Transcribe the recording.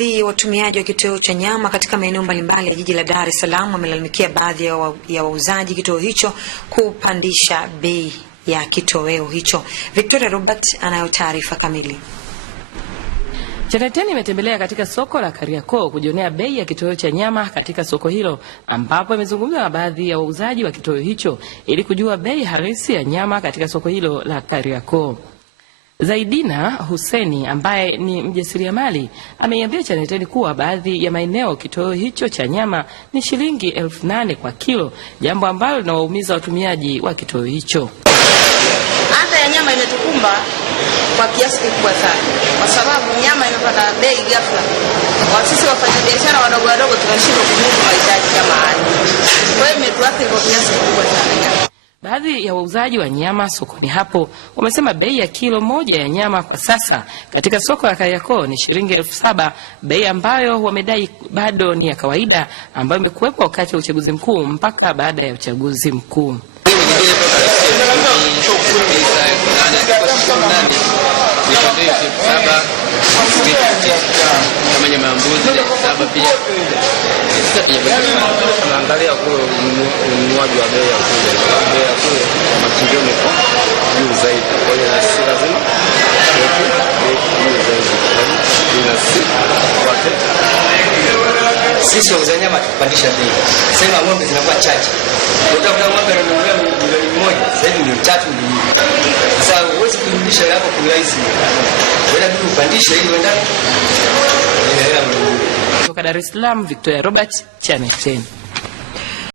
Baadhi ya watumiaji wa kituo cha nyama katika maeneo mbalimbali ya jiji la Dar es Salaam wamelalamikia baadhi ya wauzaji kituo hicho kupandisha bei ya kitoweo hicho. Victoria Robert anayo taarifa kamili. Channel 10 imetembelea katika soko la Kariakoo kujionea bei ya kitoweo cha nyama katika soko hilo, ambapo imezungumza na baadhi ya wauzaji wa kitoweo hicho ili kujua bei halisi ya nyama katika soko hilo la Kariakoo. Zaidina Huseni ambaye ni mjasiriamali ameiambia Channel 10 kuwa baadhi ya maeneo kitoweo hicho cha nyama ni shilingi 8,000 kwa kilo, jambo ambalo linawaumiza watumiaji wa kitoweo hicho. Hata ya nyama imetukumba kwa kiasi kikubwa sana, kwa sababu nyama imepanda bei ghafla. Sisi wafanyabiashara wadogo wadogo tunashindwa kumudu mahitaji kama haya. Kwa hiyo imetuathiri kwa kiasi kikubwa sana. Baadhi ya wauzaji wa nyama sokoni hapo wamesema bei ya kilo moja ya nyama kwa sasa katika soko la Kariakoo ni shilingi 7,000, bei ambayo wamedai bado ni ya kawaida, ambayo imekuwepo wakati wa uchaguzi mkuu mpaka baada ya uchaguzi mkuu. Kama nyama ya mbuzi 7 pia. Tunaangalia kwa ununuaji wa bei ya kule. Bei ya kule machinjio ni juu zaidi. Kwa hiyo si lazima sisi wauza nyama tupandisha bei. Sema ng'ombe zinakuwa chache. Utakuta ng'ombe ananunua milioni 1, sasa hivi milioni 3 milioni. Sasa huwezi kurudisha hapo kwa urahisi. Wewe ndio upandishe ili uendane. Kutoka Dar es Salaam, Victoria Robert, Channel 10.